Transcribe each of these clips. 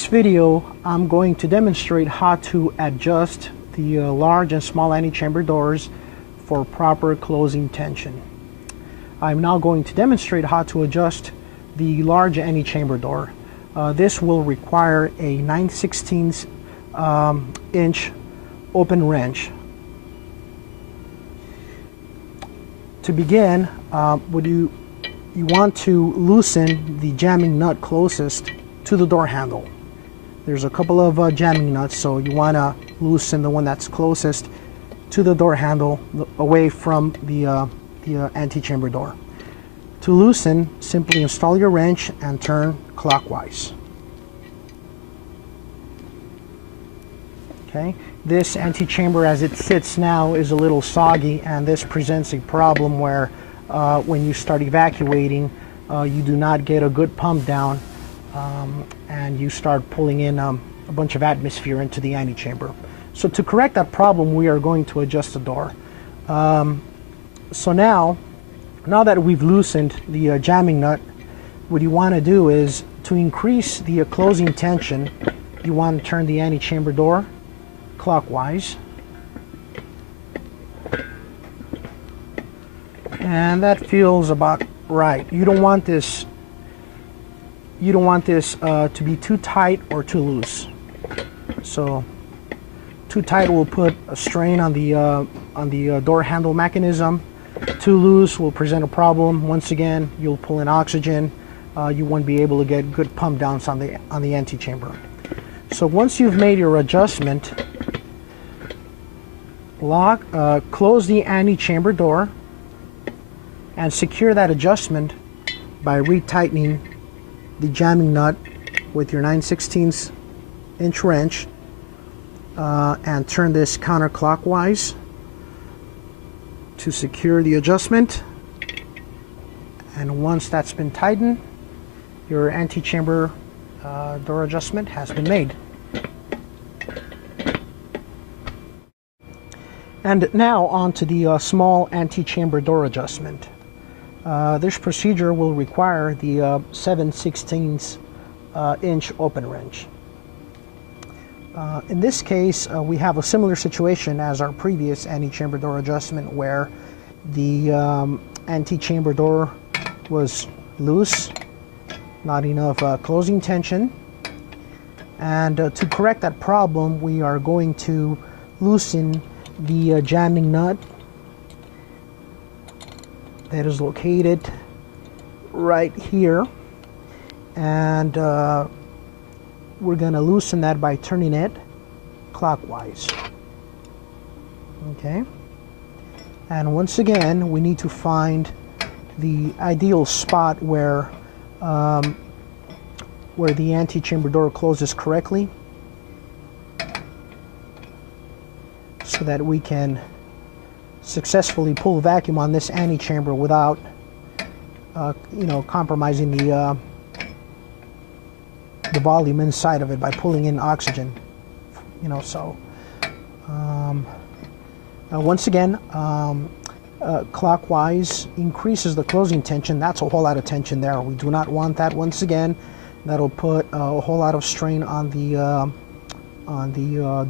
this video, I'm going to demonstrate how to adjust the large and small antechamber doors for proper closing tension. I'm now going to demonstrate how to adjust the large antechamber door. This will require a 9/16 inch open wrench. To begin, you want to loosen the jamming nut closest to the door handle. There's a couple of jamming nuts, so you want to loosen the one that's closest to the door handle, away from the antechamber door. To loosen, simply install your wrench and turn clockwise. Okay, this antechamber as it sits now is a little soggy, and this presents a problem where when you start evacuating, you do not get a good pump down, and you start pulling in a bunch of atmosphere into the antechamber. So to correct that problem, we are going to adjust the door. So now that we've loosened the jamming nut, what you want to do is, to increase the closing tension, you want to turn the antechamber door clockwise, and that feels about right. You don't want this to be too tight or too loose. So too tight will put a strain on the door handle mechanism. Too loose will present a problem. Once again, you'll pull in oxygen. You won't be able to get good pump downs on the antechamber. So once you've made your adjustment, close the antechamber door and secure that adjustment by retightening the jamming nut with your 9/16 inch wrench, and turn this counterclockwise to secure the adjustment. And once that's been tightened, your antechamber door adjustment has been made. And now on to the small antechamber door adjustment. This procedure will require the 7/16 inch open wrench. In this case, we have a similar situation as our previous antechamber door adjustment, where the antechamber door was loose, not enough closing tension. And to correct that problem, we are going to loosen the jamming nut that is located right here, and we're going to loosen that by turning it clockwise. Okay, and once again, we need to find the ideal spot where the antechamber door closes correctly, so that we can successfully pull vacuum on this antechamber without compromising the volume inside of it by pulling in oxygen. Once again, clockwise increases the closing tension. That's a whole lot of tension there. We do not want that. Once again, that'll put a whole lot of strain on the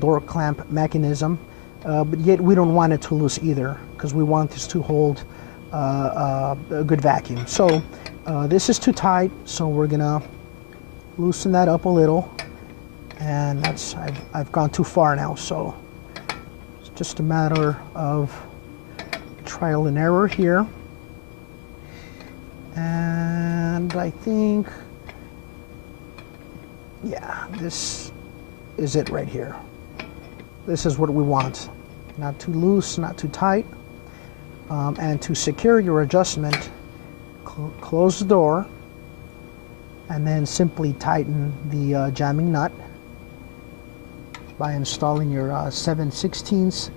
door clamp mechanism. But yet we don't want it to loose either, because we want this to hold a good vacuum. So this is too tight, so we're gonna loosen that up a little, and I've gone too far now, so it's just a matter of trial and error here. And I think, yeah, this is it right here. This is what we want. Not too loose, not too tight. And to secure your adjustment, close the door, and then simply tighten the jamming nut by installing your 7/16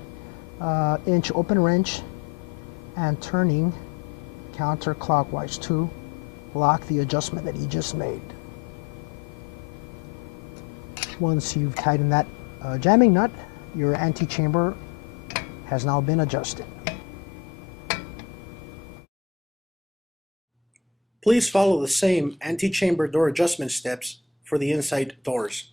inch open wrench and turning counterclockwise to lock the adjustment that you just made. Once you've tightened that jamming nut, your antechamber has now been adjusted. Please follow the same antechamber door adjustment steps for the inside doors.